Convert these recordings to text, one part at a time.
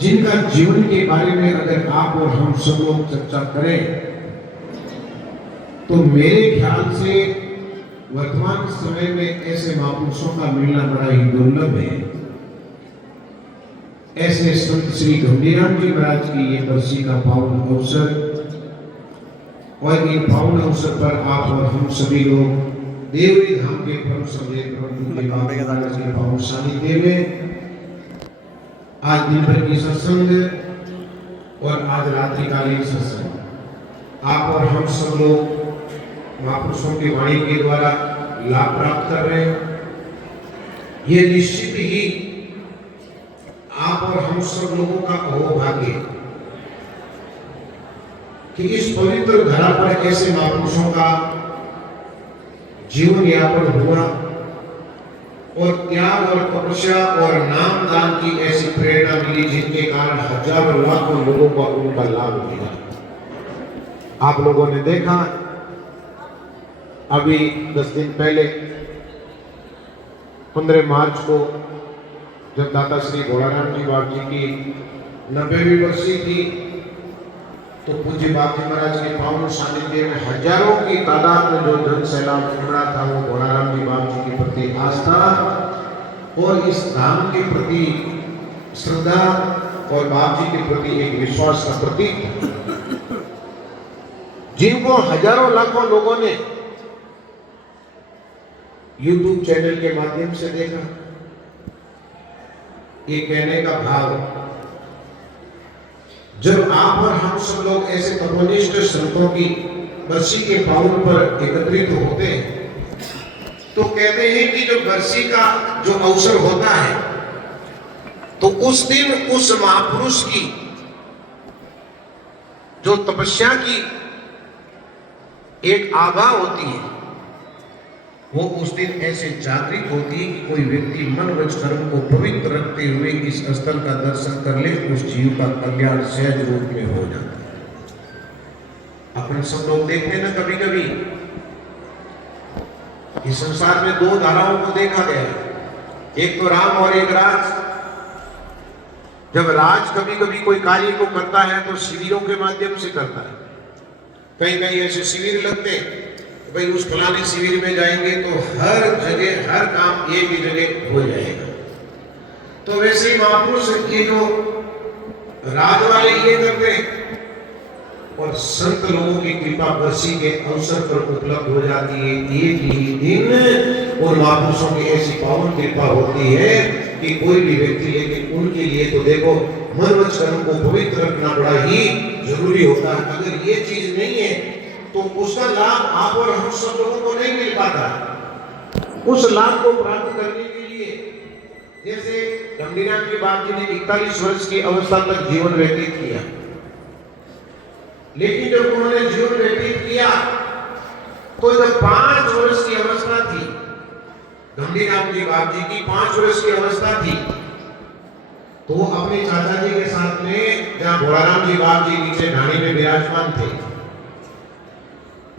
जिनका जीवन के बारे में अगर आप और हम सब लोग चर्चा करें तो मेरे ख्याल से वर्तमान समय में ऐसे महापुरुषों का मिलना बड़ा ही दुर्लभ है। ऐसे संत श्री गंभीराम जी महाराज की ये बरसी का पावन अवसर, और ये पावन अवसर पर आप और हम सभी लोग देवरी धाम के परम सभ्य प्रभु के पावन सानिध्य में आज दिन भर की सत्संग और आज रात्रिकालीन सत्संग आप और हम सब लोग महापुरुषों की वाणी के द्वारा लाभ प्राप्त कर रहे हैं। ये निश्चित ही आप और हम सब लोगों का अहोभाग्य कि इस पवित्र धरा पर ऐसे महापुरुषों का जीवन यापन हुआ और त्याग और तपस्या और नाम दान की ऐसी प्रेरणा मिली जिनके कारण हजारों लाखों लोगों को उनका लाभ मिला। आप लोगों ने देखा अभी 10 दिन पहले 15 मार्च को जब दाता श्री घोड़ाराम जी बाबा जी की 90वीं बरसी थी तो पूज्य बाबा जी महाराज के पावन सानिध्य में हजारों की तादाद में जो जन सैलाब उमड़ा था वो घोड़ाराम जी बाबा जी के प्रति आस्था और इस धाम के प्रति श्रद्धा और बाबा जी के प्रति एक विश्वास का प्रतीक था, जिनको हजारों लाखों लोगों ने YouTube चैनल के माध्यम से देखा। ये कहने का भाव, जब आप और हम सब लोग ऐसे तपोनिष्ठ संतों की बरसी के पावन पर एकत्रित होते हैं तो कहते हैं कि जो बरसी का जो अवसर होता है तो उस दिन उस महापुरुष की जो तपस्या की एक आभा होती है वो उस दिन ऐसे जागृत होती है कि कोई व्यक्ति मन वच कर्म को पवित्र रखते हुए इस स्थल का दर्शन कर ले, उस जीव का कल्याण सहज रूप में हो जाता है। अपन सब लोग देखते हैं ना कभी कभी इस संसार में दो धाराओं को देखा गया है, एक तो राम और एक राज। जब राज कभी कभी कोई कार्य को करता है तो शिविरों के माध्यम से करता है। कहीं कहीं ऐसे शिविर लगते हैं भाई उस फलाने शिविर में जाएंगे तो हर जगह हर काम एक ही जगह हो जाएगा। तो वैसे ही महापुरुष ये जो राज वाले ये करते हैं और संत लोगों की कृपा बरसी के अवसर पर उपलब्ध हो जाती है। एक ही दिन और महापुरुषों की ऐसी पावन कृपा होती है कि कोई भी व्यक्ति, लेकिन उनके लिए तो देखो मन वच कर्म को पवित्र रखना बड़ा ही जरूरी होता है। अगर ये चीज नहीं है तो उसका लाभ आप और हम सब लोगों को नहीं मिल पाता। उस लाभ को प्राप्त करने के लिए जैसे गंभीराम जी बाबा जी ने 41 वर्ष की अवस्था तक जीवन व्यतीत किया, लेकिन जब उन्होंने जीवन व्यतीत किया तो जब 5 वर्ष की अवस्था थी, गंभीराम जी बाबा जी की 5 वर्ष की अवस्था थी, तो वो अपने चाचा जी के साथ में जहां घोड़ाराम जी बाबा जी नीचे ढाणी में विराजमान थे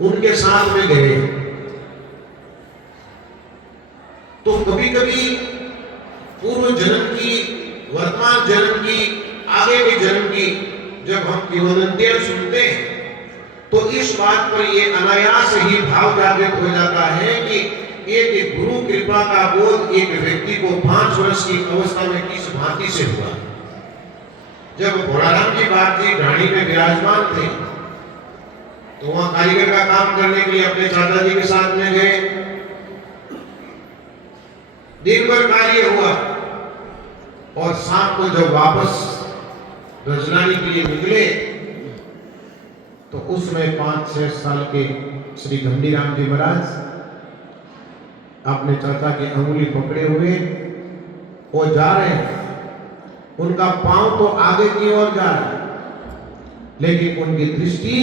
उनके साथ में गए। तो कभी कभी पूर्व जन्म की, वर्तमान जन्म की, आगे के जन्म की जब हम किंवदंतियां सुनते हैं तो इस बात पर ये अनायास ही भाव जागृत हो जाता है कि एक गुरु कृपा का बोध एक व्यक्ति को 5 वर्ष की अवस्था में किस भांति से हुआ। जब घोड़ाराम जी बाबा जी ढाणी में विराजमान थे तो वहां कारीगर का काम करने के लिए अपने चाचा जी के साथ में गए। दिन भर कार्य हुआ और शाम को जब वापस रजनानी के लिए निकले तो उसमें 5-6 साल के श्री गंभीराम जी महाराज अपने चाचा की अंगुली पकड़े हुए वो जा रहे हैं। उनका पांव तो आगे की ओर जा रहा है लेकिन उनकी दृष्टि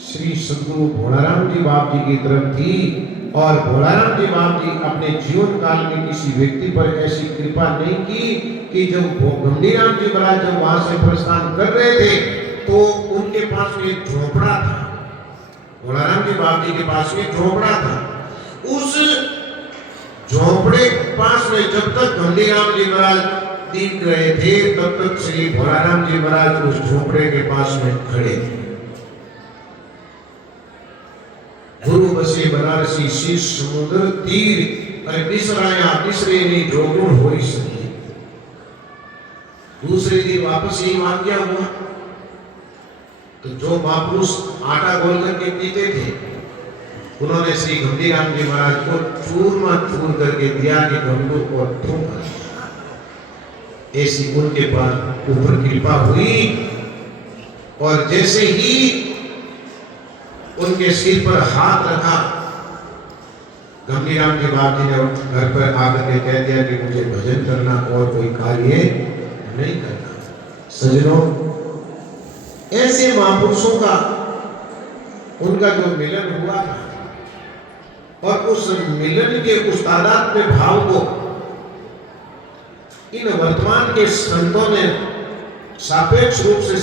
श्री सद्गुरु घोड़ाराम जी बाबा जी की तरफ थी। और घोड़ाराम जी बाबा जी अपने जीवन काल में किसी व्यक्ति पर ऐसी कृपा नहीं की कि जब गंभीराम जी महाराज जब वहां से प्रस्थान कर रहे थे तो उनके पास में एक झोपड़ा था। घोड़ाराम जी बाबा जी के पास में एक झोपड़ा था। उस झोपड़े के पास में जब तक गंभीराम जी महाराज दिख रहे थे तब तक श्री भोलाराम जी महाराज उस झोपड़े के पास में खड़े थे। गुरु बसे बनारसी शीश समुद्र तीर अरे बिसराया बिसरे नहीं जो गुण हो सके। दूसरे दिन वापस ही मान गया हुआ तो जो महापुरुष आटा गोल करके पीते थे उन्होंने श्री गंभीराम जी महाराज को चूरमा चूर करके दिया कि गंगू और ठोकर। ऐसी उनके पास ऊपर कृपा हुई और जैसे ही उनके सिर पर हाथ रखा गंभीराम जी बाबा जी ने घर पर आकर के कह दिया कि मुझे भजन करना और कोई कार्य नहीं करना। सज्जनों, ऐसे महापुरुषों का उनका जो मिलन हुआ था और उस मिलन के उस तादात्म्य भाव को इन वर्तमान के संतों ने सापेक्ष रूप से